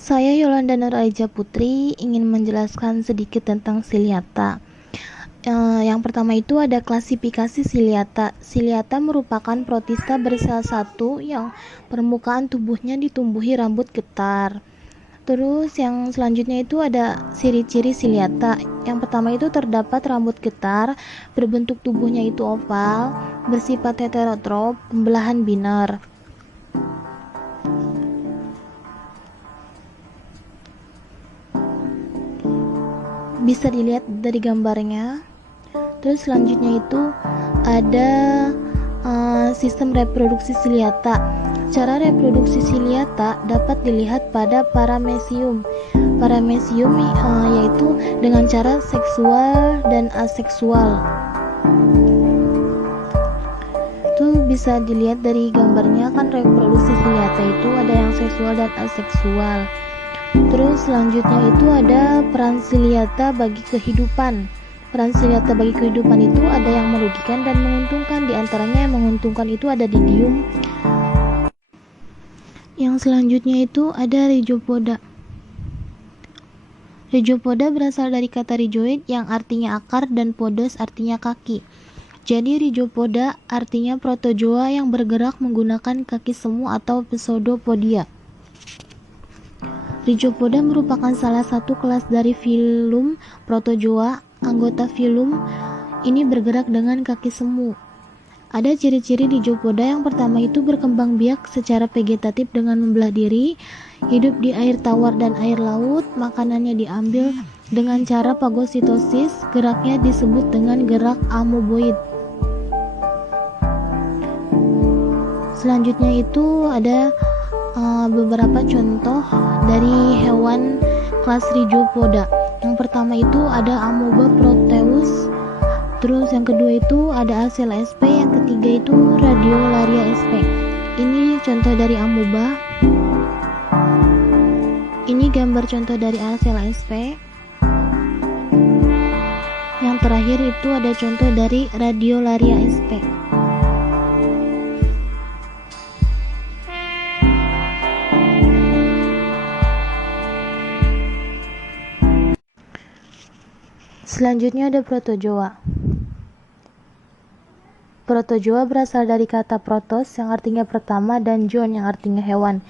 Saya Yolanda Nuraija Putri ingin menjelaskan sedikit tentang Ciliata. Yang pertama itu ada klasifikasi Ciliata. Ciliata merupakan protista bersel satu yang permukaan tubuhnya ditumbuhi rambut getar. Terus yang selanjutnya itu ada ciri-ciri Ciliata. Yang pertama itu terdapat rambut getar, berbentuk tubuhnya itu oval, bersifat heterotrop, pembelahan biner. Bisa dilihat dari gambarnya. Terus selanjutnya itu ada sistem reproduksi Ciliata. Cara reproduksi Ciliata dapat dilihat pada paramecium. Paramecium yaitu dengan cara seksual dan aseksual. Itu bisa dilihat dari gambarnya, kan reproduksi Ciliata itu ada yang seksual dan aseksual. Terus selanjutnya itu ada peran Ciliata bagi kehidupan. Peran Ciliata bagi kehidupan itu ada yang merugikan dan menguntungkan. Di antaranya yang menguntungkan itu ada didium. Yang selanjutnya itu ada Rhizopoda. Rhizopoda berasal dari kata rhizoid yang artinya akar dan podos artinya kaki. Jadi Rhizopoda artinya protozoa yang bergerak menggunakan kaki semu atau pseudopodia. Rhizopoda merupakan salah satu kelas dari filum protozoa. Anggota filum ini bergerak dengan kaki semu. Ada ciri-ciri Rhizopoda. Yang pertama itu berkembang biak secara vegetatif dengan membelah diri, hidup di air tawar dan air laut, makanannya diambil dengan cara fagositosis, geraknya disebut dengan gerak amoeboid. Selanjutnya itu ada beberapa contoh dari hewan kelas Rhizopoda. Yang pertama itu ada Amoeba proteus. Terus yang kedua itu ada Asela sp. Yang ketiga itu Radiolaria sp. Ini contoh dari amoeba. Ini gambar contoh dari Asela sp. Yang terakhir itu ada contoh dari Radiolaria sp. Selanjutnya ada protozoa. Protozoa berasal dari kata protos yang artinya pertama dan zoon yang artinya hewan.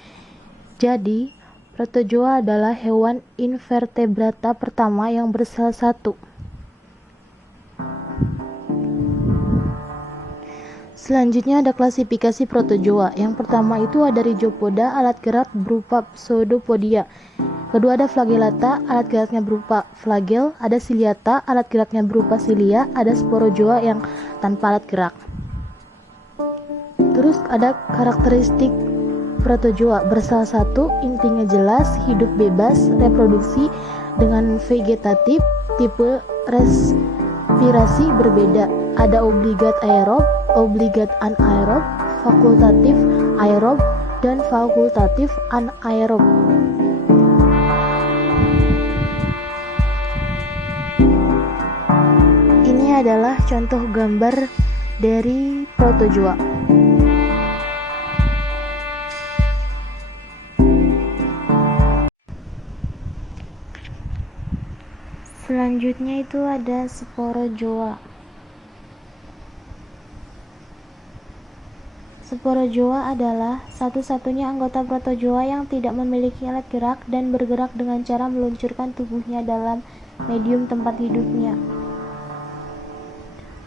Jadi, protozoa adalah hewan invertebrata pertama yang bersel satu. Selanjutnya ada klasifikasi protozoa. Yang pertama itu ada Rhizopoda, alat gerak berupa pseudopodia. Kedua ada Flagellata, alat geraknya berupa flagel. Ada Ciliata, alat geraknya berupa cilia. Ada Sporozoa yang tanpa alat gerak. Terus ada karakteristik protozoa bersel satu, intinya jelas, hidup bebas, reproduksi dengan vegetatif, tipe respirasi berbeda. Ada obligat aerob, obligat anaerob, fakultatif aerob, dan fakultatif anaerob. Ini adalah contoh gambar dari protozoa. Selanjutnya itu ada sporozoa. Sporozoa adalah satu-satunya anggota protozoa yang tidak memiliki alat gerak dan bergerak dengan cara meluncurkan tubuhnya dalam medium tempat hidupnya.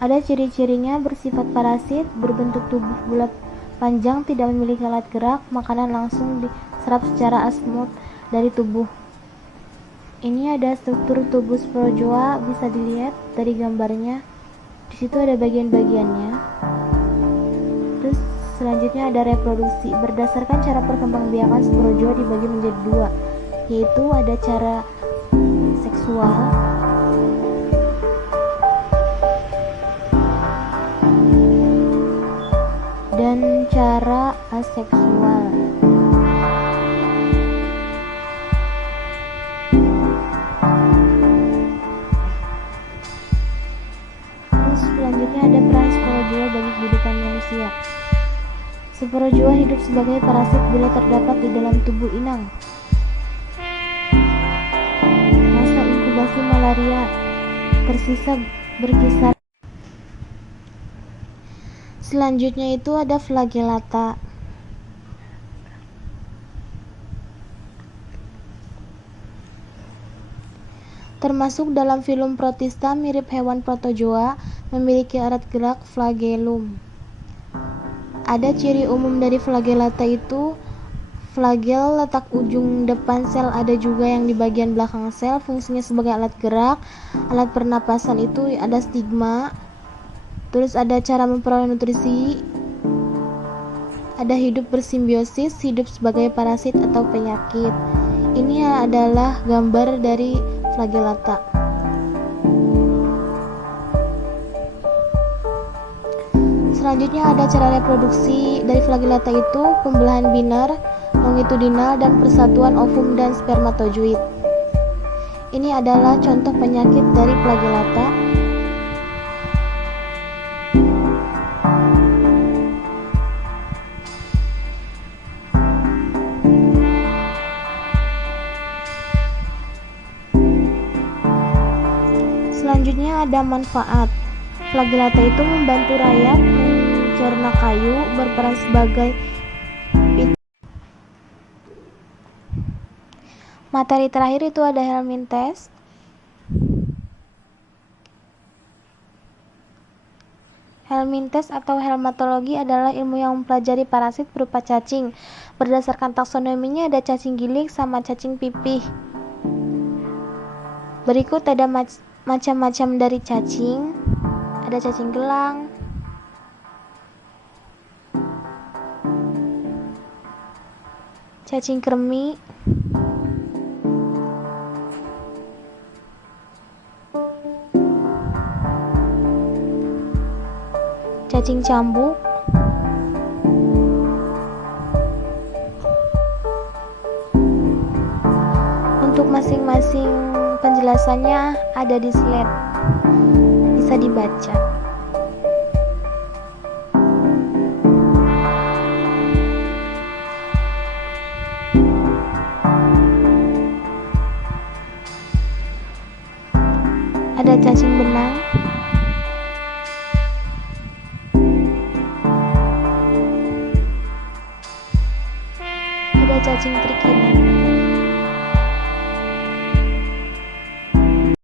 Ada ciri-cirinya bersifat parasit, berbentuk tubuh bulat panjang, tidak memiliki alat gerak, makanan langsung diserap secara osmot dari tubuh. Ini ada struktur tubuh sporozoa, bisa dilihat dari gambarnya. Di situ ada bagian-bagiannya. Terus selanjutnya ada reproduksi. Berdasarkan cara perkembangbiakan sporozoa dibagi menjadi dua, yaitu ada cara seksual dan cara aseksual. Terus selanjutnya ada peran sporozoa bagi kehidupan manusia. Sporozoa hidup sebagai parasit bila terdapat di dalam tubuh inang. transmisi malaria tersisa berkisar. Selanjutnya itu ada flagellata. Termasuk dalam filum protista mirip hewan protozoa, memiliki alat gerak flagellum. Ada ciri umum dari flagellata itu, flagel letak ujung depan sel, ada juga yang di bagian belakang sel, fungsinya sebagai alat gerak. Alat pernapasan itu ada stigma, terus ada cara memperoleh nutrisi, ada hidup bersimbiosis, hidup sebagai parasit atau penyakit. Ini adalah gambar dari flagellata. Selanjutnya ada cara reproduksi dari flagellata itu, pembelahan biner, longitudinal, dan persatuan ovum dan spermatozoid. Ini adalah contoh penyakit dari flagellata. Selanjutnya ada manfaat. Flagellata itu membantu rayap mencerna kayu, berperan sebagai materi terakhir itu ada helminthes. Helminthes atau helmatologi adalah ilmu yang mempelajari parasit berupa cacing. Berdasarkan taksonominya ada cacing gilik sama cacing pipih. Berikut ada macam-macam dari cacing. Ada cacing gelang, cacing kremi, cacing cambuk, untuk masing-masing penjelasannya ada di slide, bisa dibaca.